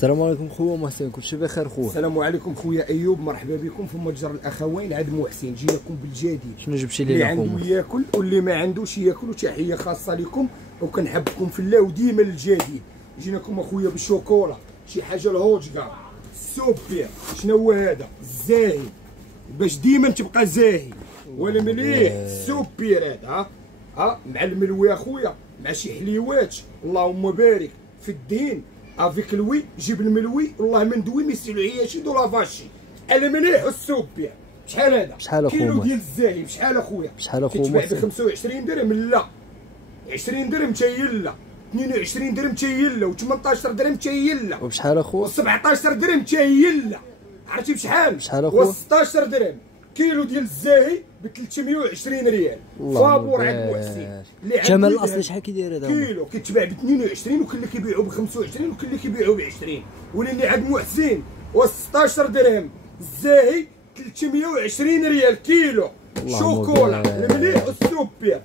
السلام عليكم خويا محسن، كلشي بخير خويا؟ السلام عليكم خويا ايوب، مرحبا بكم في متجر الاخوين عاد محسن. جيناكم بالجديد، شنو جبتي لينا اللي عنده ياكل واللي ما عندوش ياكل، وتحيه خاصه لكم وكنحبكم في الله وديما الجديد. جيناكم اخويا بالشوكولا، شي حاجه الهوجكا السوبر، شنو هو هذا الزاهي باش ديما تبقى زاهي ولا مليح. السوبر هذا ها مع الملوي اخويا، مع شي حليوات اللهم بارك في الدين. افيك لوي جيب الملوي والله ما ندوي ما يسيلو عياشي دو لافاشي على مليح. السوبر بشحال هذا؟ بشحال اخويا؟ كيلو ديال الزاهي بشحال اخويا؟ بشحال اخويا؟ كيتباع ب 25 درهم، لا 20 درهم تايلا، 22 درهم تايلا، و18 درهم تايلا، وبشحال اخويا؟ و17 درهم تايلا. عرفتي بشحال؟ بشحال اخويا؟ و16 درهم. كيلو ديال الزاهي ب 320 ريال. فابور عند محسن. الثمن الاصلي شحال كيداير هذا؟ كيلو كيتباع ب 22، وكاين اللي كيبيعوا ب 25، وكاين اللي كيبيعوا ب 20، ولاني عند محسن و16 درهم. الزاهي 320 ريال كيلو. شوكولا المليح والسوبر.